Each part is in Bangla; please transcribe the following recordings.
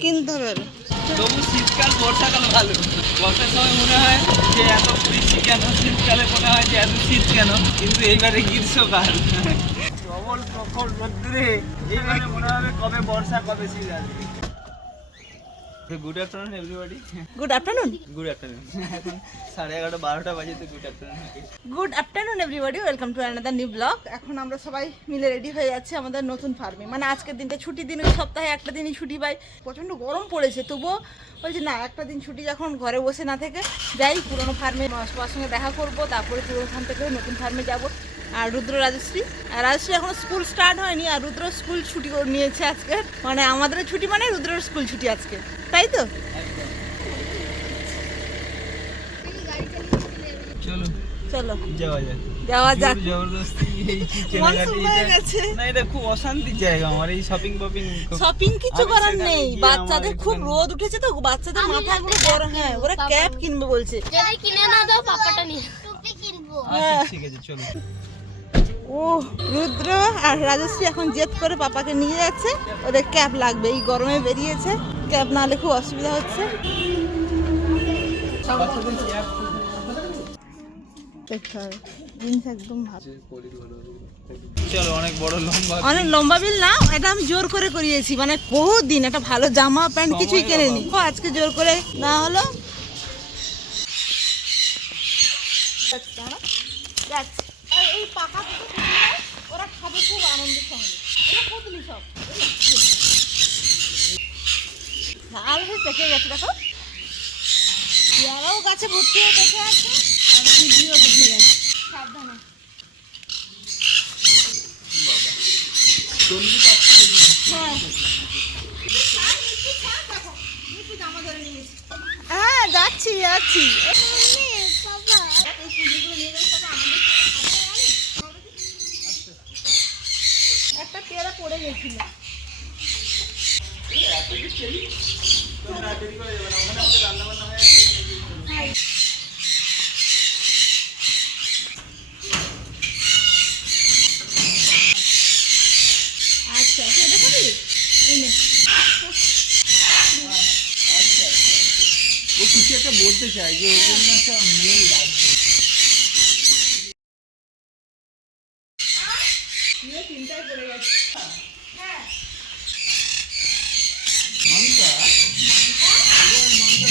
কিনতে হবে। তবু শীতকাল বর্ষাকাল ভালো। বর্ষার সময় মনে হয় যে এত বৃষ্টি কেন, শীতকালে মনে হয় যে এত শীত কেন, কিন্তু এইবারে গ্রীষ্মকাল প্রবল প্রখর রোদ্রে, এইবারে মনে হবে কবে বর্ষা কবে শীত আসবে। Good afternoon everybody. Good afternoon. Good afternoon. এখন 11:30 12টা বাজে, তো good afternoon. Good afternoon everybody, welcome to another new blog. এখন আমরা সবাই মিলে রেডি হয়ে যাচ্ছি আমাদের নতুন ফার্মে। মানে আজকের দিনটা ছুটির দিন, ওই সপ্তাহে একটা দিনই ছুটি পাই। প্রচণ্ড গরম পড়েছে, তবুও বলছি না, একটা দিন ছুটি যখন ঘরে বসে না থেকে যাই পুরোনো ফার্মে সবার সঙ্গে দেখা করবো, তারপরে ওখান থেকে নতুন ফার্মে যাব। আর রুদ্র রাজশ্রী এখনো স্কুল স্টার্ট হয়নি, আর রুদ্র স্কুল ছুটি করে নিয়েছে আজকে। মানে আমাদের ছুটি মানে রুদ্রের স্কুল ছুটি আজকে, তাই তো? চলো চলো যাওয়া যাক। যাক। জবরদস্তি এই মনসুন হয়ে গেছে। না, এটা খুব অশান্তির জায়গা আমার, এই শপিং কিছু করার নেই। বাচ্চাদের খুব রোদ উঠেছে, তো বাচ্চাদের মাথাগুলো বড়। হ্যাঁ, ওরা ক্যাপ কিনবে বলছে। যদি কিনে না দাও পাপাটা নিয়ে টুপি কিনবো। আচ্ছা ঠিক আছে চলো। ও রুদ্র আর রাজশ্রী এখন জেদ করে পাপাকে নিয়ে যাচ্ছে, ওদের ক্যাপ লাগবে। এই গরমে বেরিয়েছে, ক্যাপ না হলে খুব অসুবিধা হচ্ছে। দেখতে হবে, জিনিস একদম ভালো। চলো, অনেক বড় লম্বা, অনেক লম্বা বিল না, এটা আমি জোর করে করিয়েছি। মানে বহুদিন একটা ভালো জামা প্যান্ট কিছুই কেনেনি, আজকে জোর করে না হলো। আর এই পাকা ওরা খাবে খুব আনন্দের সঙ্গে। এটা পুতলি সব লাল হয়ে পেকে গেছে, দেখো। পেয়ারাও গাছে ভর্তি হয়ে পেকে আছে, আর কুজিও পেকে গেছে। সাবধানে। হ্যাঁ যাচ্ছি যাচ্ছি। একটা পেয়ারা পড়ে গেছিল। আচ্ছা এটা খাবি? এই নে। ও কিছু একটা বলতে চাই যে ওর জন্য একটা মেল লাগবে। চিন্তায় পড়ে গেছে। হ্যাঁ মাংটা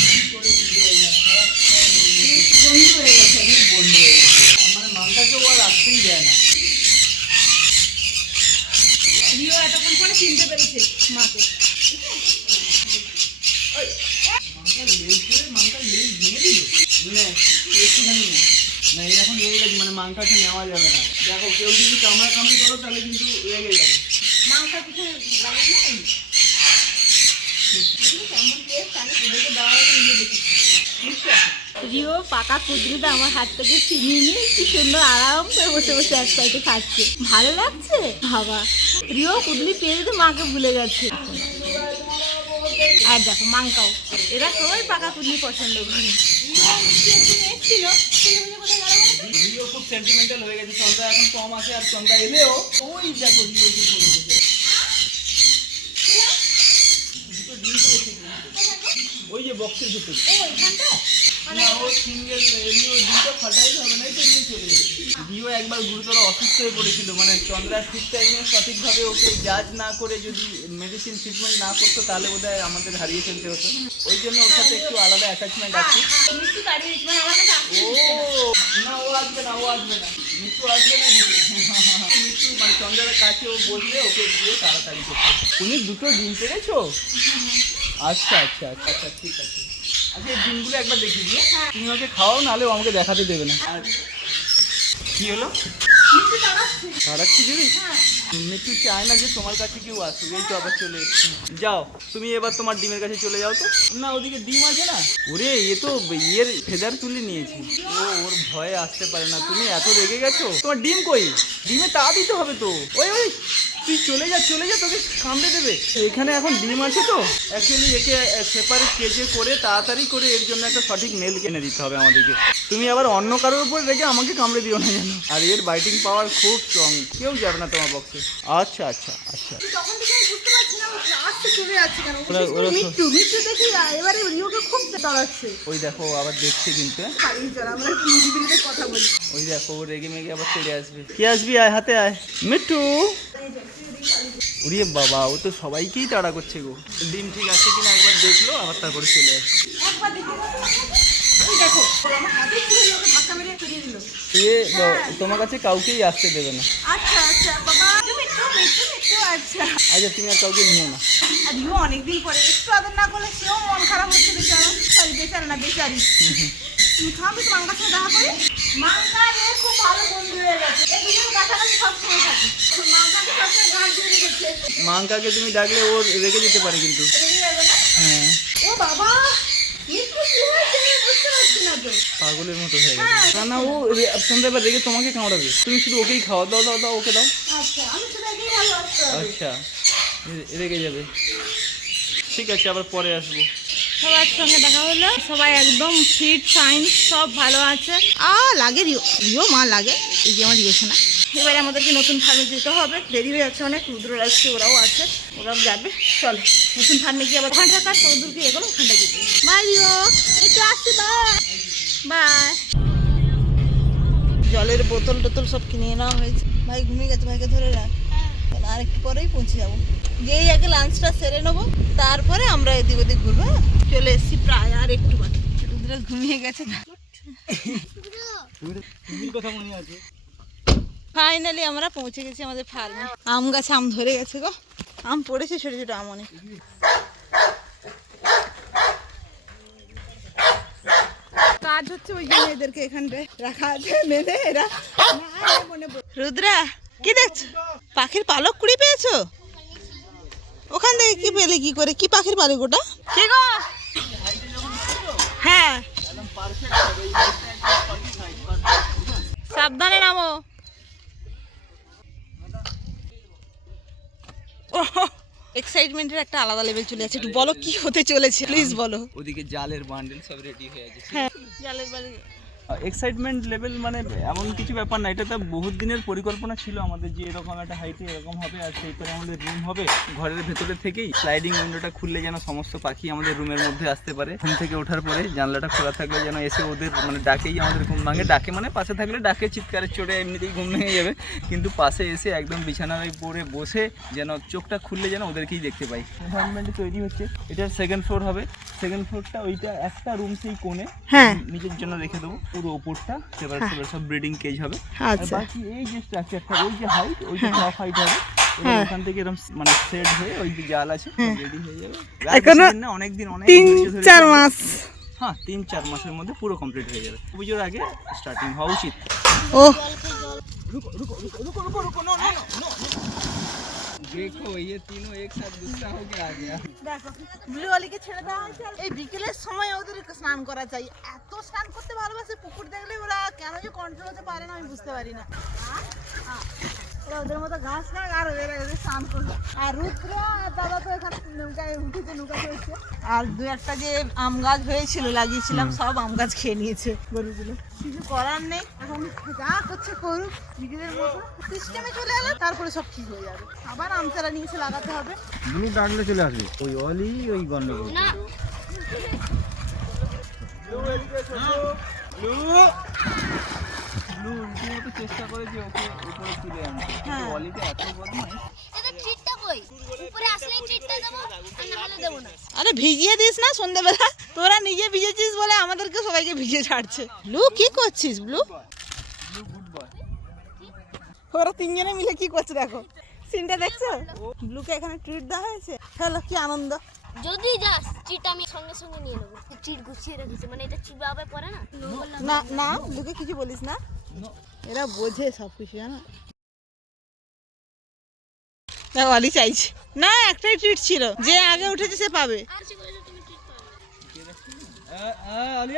কি করে দিল না, খারাপ বন্ধু হয়ে গেছে। বন্ধু হয়ে গেছে। মানে মাংটাকে ও আর রাখতেই দেয় না। রিও এতক্ষণ পরে চিনতে পেরেছে মাকে। মাংটার লেজ ধরে মাংটার লেজ ভেঙে দিল। একটুখানি না, এই এখন রেগে গেছে, মানে মাংটাকে নেওয়া যাবে না। দেখো, কেউ যদি কামড়াকামড়ি করো তাহলে কিন্তু রেগে যাবে। মাংসা কিছু লাগে না। কেমন টেস্ট, আমি তোদেরকে দেওয়ার আগে নিজে দেখেছি। রিও পাকা কুদরিটা আমার হাত থেকে ছিনিয়ে নিয়ে কি সুন্দর আরাম করে বসে বসে এক সাইডে খাচ্ছে। ভালো লাগছে বাবা। রিও কুদলি পেয়ে যেতে মাকে ভুলে গেছে। আর দেখো মাংকাও, এরা সবাই পাকা কুদলি পছন্দ করে। এসেছিল রিও খুব সেন্টিমেন্টাল হয়ে গেছে। চন্দ্রা এখন কম আছে, আর চন্দ্রা এলেও ওই দেখো রিও কি করে গেছে। ওই যে বক্সের ভিতরে না, ও সিঙ্গেল এমনি ওই দুটো ফাটাইতে হবে না, তো এমনি চলে যাবে। রিও একবার গুরুতর অসুস্থ হয়ে পড়েছিল, মানে চন্দ্রা ঠিক টাইমে সঠিকভাবে ওকে জাজ না করে যদি মেডিসিন ট্রিটমেন্ট না করতো তাহলে বোধহয় আমাদের হারিয়ে ফেলতে হতো। ওই জন্য ওর সাথে একটু আলাদা অ্যাটাচমেন্ট আছে। ও না, ও আসবে না, ও আসবে না, মৃত্যু আসবে না। মৃত্যু মানে চন্দ্রার কাছে ও বসলে ওকে দিয়ে তাড়াতাড়ি করতে। তুমি দুটো ডিম পেরেছো? আচ্ছা আচ্ছা আচ্ছা আচ্ছা, ঠিক আছে। আচ্ছা, এই ডিমগুলো একবার দেখিয়ে দিও। তুমি ওকে খাওয়াও, নাহলে ও আমাকে দেখাতে দেবে না। কি হলো? তাড়াচ্ছি যদি মৃত্যু চায় না যে তোমার কাছে কেউ আসুক, এই তো আবার চলে এসছি। যাও তুমি এবার তোমার ডিমের কাছে চলে যাও তো। না, ওদিকে ডিম আছে না। ওরে, এ তো ইয়ের ফেদার তুলে নিয়েছি। ও ওর ভয়ে আসতে পারে না। তুমি এত রেগে গেছো, তোমার ডিম কই? ডিমে তা দিতে হবে তো। ওই ওই তুই চলে যা তোকে কামড়ে দেবে। এখানে এখন ডিম আছে তো, অ্যাকচুয়ালি একে সেপারেট কেজে করে তাড়াতাড়ি করে এর জন্য একটা সঠিক নেল কিনে দিতে হবে আমাদেরকে। তুমি আবার অন্য কারোর উপর রেখে আমাকে কামড়ে দিও না জানো। আর এর বাইটিং পাওয়ার খুব স্ট্রং, কেউ যাবে না তোমার বক্সে। আচ্ছা আচ্ছা আচ্ছা, তখন থেকে আমি বুঝতে পারছি না আসতে চলে যাচ্ছে কেন। ওরা- মিট্টু দেখি এবারে রিওকে খুব তাড়াচ্ছে। ওই দেখো ও আবার দেখছে কিন্তু, হ্যাঁ? পালিয়ে চল, আমরা একটু নিরিবিলিতে কথা বলি। ওই দেখো ও রেগে মেগে আবার চলে আসবে। কি আসবি, আয় হাতে আয় মিট্টু। উড়িয়ে বাবা, ও তো সবাইকেই তাড়া করছে গো। ডিম ঠিক আছে কিনা একবার দেখলো, আবার তারপরে চলে আসবে। একবার দেখে ওই দেখো আমার হাতে ছিল, ওকে ধাক্কা মেরে ফিরিয়ে দিল। তোমার কাছে কাউকেই আসতে দেবে না। আচ্ছা আচ্ছা বাবা, মিট্টু আচ্ছা। আচ্ছা তুমি আর কাউকে নিও না। আর রিও অনেকদিন পরে একটু আদর না করলে সেও মন খারাপ হচ্ছে বেচারা। সরি বেচারা না, বেচারি। তুমি খাওয়াবি তো মাঙ্গার সাথে দেখা করে? মাঙ্গা রে খুব ভালো বন্ধু হয়ে গেছে, এই দুজন কাছাকাছি সবসময় থাকি। মাঙ্গাকে সবসময় গান দিয়ে রেখেছে। মাংকাকে তুমি ডাকলে ও রেগে যেতে পারে কিন্তু। রেগে যাবে না? হ্যাঁ, ও বাবা, মিট্টু কি হয়েছে বুঝতে পারছি না তো। পাগলের মতো হয়ে গেছে। না না, ও সন্ধ্যাবার রেগে তোমাকে কামড়াবে। তুমি শুধু ওকেই খাওয়া, দাও দাও দাও, ওকে দাও। আচ্ছা আমি সেটা এগিয়ে ভালো আসতে হবে। আচ্ছা, রেগে যাবে। ঠিক আছে, আবার পরে আসবো। সবার সঙ্গে দেখা হলো, সবাই একদম ফিট ফাইন, সব ভালো আছে। লাগে রিও মা লাগে, এই যে আমার রিও শোনা। এবারে আমাদেরকে নতুন ফার্মে যেতে হবে, দেরি হয়ে যাচ্ছে অনেক। রুদ্র আসছে, ওরাও আছে, ওরাও যাবে। চলে নতুন ফার্মে গিয়ে আবার ওখানে থাকার সৌদুরকে এগোলো, ওখানটা যেতে। বাই রিও, একটু আসছি, বাই বাই। জলের বোতল টোতল সব কিনে নেওয়া হয়েছে। ভাই ঘুমিয়ে গেছে, ভাইকে ধরে রাখ, আর একটু পরেই পৌঁছে যাবো। গিয়েই আগে লাঞ্চটা সেরে নেবো, তারপরে আমরা এদিক ওদিক ঘুরবো। চলে এসেছি প্রায়, আর একটু বাকি। রুদ্র ঘুমিয়ে গেছে। কথা মনে আছে? ফাইনালি আমরা পৌঁছে গেছি আমাদের ফার্মে। আম গাছে আম ধরে গেছে গো, আম পড়েছে ছোট ছোট আম অনেক। কাজ হচ্ছে ওই জন্য এদেরকে এখানটায় রাখা আছে, মেলে এরা। রুদ্রা কি দেখছো? পাখির পালক কুড়ি পেয়েছো? ওখান থেকে কি পেলে, কি করে, কি পাখির পালক ওটা? কি গো? হ্যাঁ, সাবধানে নামো। এক্সাইটমেন্টের একটা আলাদা লেভেল চলে যাচ্ছে। একটু বলো কি হতে চলেছে, প্লিজ বলো। ওদিকে জালের বান্ডেল সব রেডি হয়ে আছে। হ্যাঁ, জালের বাড়ি। এক্সাইটমেন্ট লেভেল মানে এমন কিছু ব্যাপার না, এটা তো বহুত দিনের পরিকল্পনা ছিল আমাদের যে এরকম একটা হাইটে এরকম হবে, আর সেই করে আমাদের রুম হবে। ঘরের ভেতরে থেকেই স্লাইডিং উইন্ডোটা খুললে যেন সমস্ত পাখি আমাদের রুমের মধ্যে আসতে পারে। ঘুম থেকে ওঠার পরে জানলাটা খোলা থাকলে যেন এসে ওদের মানে ডাকেই আমাদের ঘুম ভাঙে। ডাকে মানে পাশে থাকলে ডাকে, চিৎকারের চোটে এমনিতেই ঘুম ভেঙে যাবে, কিন্তু পাশে এসে একদম বিছানায় পড়ে বসে যেন চোখটা খুললে যেন ওদেরকেই দেখতে পাই। এনভায়রনমেন্ট তৈরি হচ্ছে। এটার সেকেন্ড ফ্লোর হবে। সেকেন্ড ফ্লোরটা ওইটা একটা রুম সেই কোণে নিজের জন্য রেখে দেবো। পুরো ওপরটা সেপারেট সব ব্রিডিং কেজ হবে। আর বাকি এই যে স্ট্রাকচারটা, ওই যে হাইট, ওই যে টপ হাইট হবে, ওখান থেকে এরকম মানে সেট হয়ে ওই যে জাল আছে রেডি হয়ে যাবে। এখনো না, অনেকদিন, অনেক 3-4 মাস। হ্যাঁ, 3-4 মাসের মধ্যে পুরো কমপ্লিট হয়ে যাবে। পুজোর আগে স্টার্টিং হওয়া উচিত। ও रुको रुको रुको रुको रुको रुको नो नो नो देखो, ये तीनों एक साथ गुस्सा होके आ गया। দেখো ব্লু অলিকে ছেড়ে দেওয়া হয়েছে। এই বিকেলের সময় ওদের স্নান করা চাই, এত স্নান করতে ভালোবাসে। পুকুর দেখলে ওরা কেন যে কন্ট্রোল হতে পারে না আমি বুঝতে পারি না। ওরা ওদের মতো ঘাস খাক আর ওদের স্নান করবে। আর রুদ্র আর দাদা তো এখানে নৌকায় উঠেছে, নৌকা চলছে। আর দু একটা যে আম গাছ হয়েছিল লাগিয়েছিলাম, সব আম গাছ খেয়ে নিয়েছে গরুগুলো। কিছু করার নেই, এখন যা করছে করুক নিজেদের মতো। সিস্টেমে চলে এলে তারপরে সব ঠিক হয়ে যাবে। আবার আম চারা নিয়ে এসে লাগাতে হবে। ব্লু ডাকলে চলে আসবে, ওই অলি ওই গন্ডগোল। না চেষ্টা করেছি ওকে উপরে তুলে আনতে, কিন্তু অলিটা এত বদমাইশ। এটা ট্রিটটা কই? উপরে আসলেই ট্রিটটা দেবো, আর না হলে দেবো না। আরে ভিজিয়ে দিস না সন্ধ্যেবেলা, তোরা নিজে ভিজেছিস বলে আমাদেরকে সবাইকে ভিজিয়ে ছাড়ছে। ব্লু কি করছিস ব্লু? ওরা তিনজনে মিলে কি করছে দেখো, সিনটা দেখছো? ব্লুকে এখানে ট্রিট দেওয়া হয়েছে। হ্যালো, কি আনন্দ। যদি যাস ট্রিট আমি সঙ্গে সঙ্গে নিয়ে নেবো। ট্রিট গুছিয়ে রেখেছে, মানে এটা চিবাবে পরে না। না না, ব্লুকে কিছু বলিস না, এরা বোঝে সব কিছু জানো। দেখো অলি চাইছে না, একটাই ট্রিট ছিল, যে আগে উঠেছে সে পাবে। আর সে কইলো তুমি ট্রিট পাবে। অলি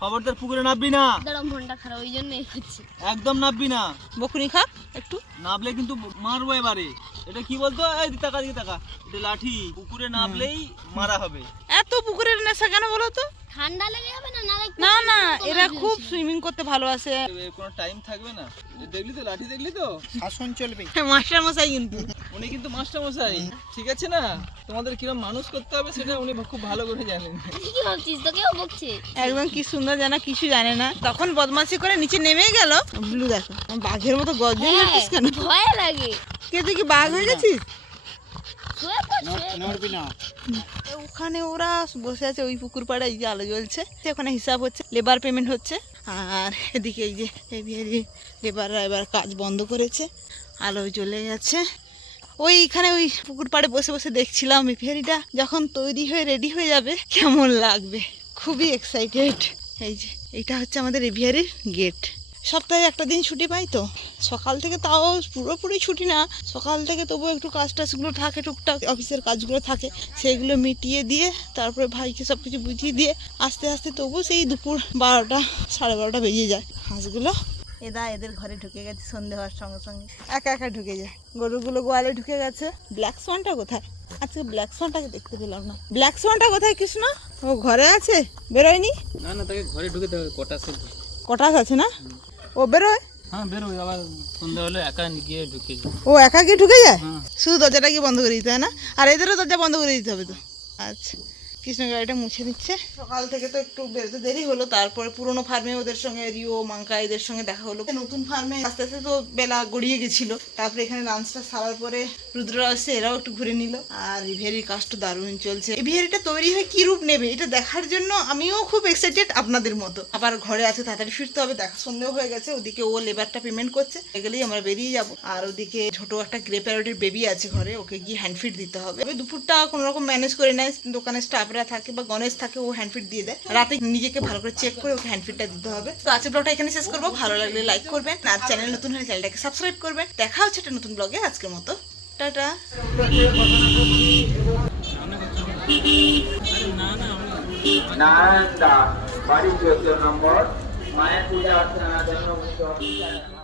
খবরদার পুকুরে নামবি না, দাঁড়া মনটা খারাপ ওই জন্যই হচ্ছে। একদম নামবি না। বকুনি খা একটু। নামলে কিন্তু মারবো এবারে। এটা কি বলতো, এই টাকা দিয়ে টাকা, এটা লাঠি, পুকুরে নামলেই মারা হবে। এত পুকুরের নেশা কেন বলো তো? ঠান্ডা লেগে যাবে না? না না, এরা খুব সুইমিং করতে ভালোবাসে। এর কোনো টাইম থাকবে না। দেখলি তো লাঠি, দেখলি তো শাসন চলবে। মাস্টার মশাই কিন্তু উনি কিন্তু মাস্টার মশাই, ঠিক আছে না? তোমাদের কিরকম মানুষ করতে হবে সেটা উনি খুব ভালো করে জানেন। তুই কি ভাবছিস তোকেও বকছে? একদম কি সুন্দর যেন কিছু জানে না, তখন বদমাশি করে নিচে নেমে গেল। ব্লু দেখো বাঘের মতো গর্জন করছিস কেন? ভয় লাগে। কে তুই কি বাঘ হয়ে গেছিস? শুয়ে পড়, শুয়ে পড়। নড়বি না। ওখানে ওরা বসে আছে ওই পুকুর পাড়ে, এই যে আলো জ্বলছে, ওখানে হিসাব হচ্ছে, লেবার পেমেন্ট হচ্ছে। আর এদিকে এই যে লেবাররা এবার কাজ বন্ধ করেছে, আলো জ্বলে গেছে। ওইখানে ওই পুকুর পাড়ে বসে বসে দেখছিলাম এই ফেরিটা যখন তৈরি হয়ে রেডি হয়ে যাবে কেমন লাগবে, খুবই এক্সাইটেড। এই যে এইটা হচ্ছে আমাদের এভিয়ারির গেট। সপ্তাহে একটা দিন ছুটি পাই তো, সকাল থেকে, তাও পুরোপুরি ছুটি না, সকাল থেকে তবুও একটু কাজ টাজগুলো থাকে, টুকটাক অফিসের কাজগুলো থাকে, সেইগুলো মিটিয়ে দিয়ে তারপরে ভাইকে সব কিছু বুঝিয়ে দিয়ে আস্তে আস্তে তবু সেই দুপুর 12টা 12:30 বেজে যায়। হাঁসগুলো এদের ঘরে ঢুকে গেছে সন্ধে হওয়ার সঙ্গে সঙ্গে, একা একা ঢুকে যায়। গরুগুলো গোয়ালে ঢুকে গেছে। ব্ল্যাক সোয়ানটা কোথায়? আজকে ব্ল্যাক সোয়ানটাকে দেখতে পেলাম না। ব্ল্যাক সোয়ানটা কোথায় কৃষ্ণ? ও ঘরে আছে, বেরোয়নি? না না, তাকে ঘরে ঢুকে দেবে, কটা সে। কটাস আছে না? ও বেরোয়? হ্যাঁ বেরোয়, আবার সন্ধ্যা হলে একা গিয়ে ঢুকে যায়। ও একা গিয়ে ঢুকে যায়? হ্যাঁ। শুধু দরজাটা কি বন্ধ করে দিতে হয় না? আর এদেরও দরজা বন্ধ করে দিতে হবে তো। আচ্ছা, কৃষ্ণ গাড়িটা মুছে দিচ্ছে। সকাল থেকে তো একটু বেরোতে দেরি হলো, তারপরে পুরোনো ফার্মে ওদের সঙ্গে রিও মাঙ্কা এদের সঙ্গে দেখা হলো। নতুন ফার্মে আস্তে আস্তে তো বেলা গড়িয়ে গেছিল, তারপরে এখানে লাঞ্চটা সারার পরে রুদ্ররা আসছে, এরাও একটু ঘুরে নিল। আর ইভিয়ারির কাজটা দারুণ চলছে। ইভিয়ারিটা তৈরি হয়ে কি রূপ নেবে এটা দেখার জন্য আমিও খুব এক্সাইটেড, আপনাদের মতো। আবার ঘরে আছে, তাড়াতাড়ি ফিরতে হবে, দেখা সন্দেহ হয়ে গেছে। ওদিকে ও লেবারটা পেমেন্ট করছে, এগুলোই আমরা বেরিয়ে যাব। আর ওদিকে ছোট একটা গ্রে প্যারটের বেবি আছে ঘরে, ওকে গিয়ে হ্যান্ডফিট দিতে হবে। দুপুরটা কোনো রকম ম্যানেজ করে নেয়, দোকানের স্টাফরা থাকে বা গণেশ থাকে, ও হ্যান্ডফিট দিয়ে দেয়। রাতে নিজেকে ভালো করে চেক করে ওকে হ্যান্ডফিটটা দিতে হবে। তো আজকে ব্লগটা এখানে শেষ করবো। ভালো লাগলে লাইক করবেন, আর চ্যানেল নতুন হলে চ্যানেলটাকে সাবস্ক্রাইব করবেন। দেখা হচ্ছে একটা নতুন ব্লগে, আজকের মতো টাটা। নারায়ণ দাস, বাড়ি 14 নম্বর, মায়ের পূজা অর্চনা জন্মভূমি অফিস।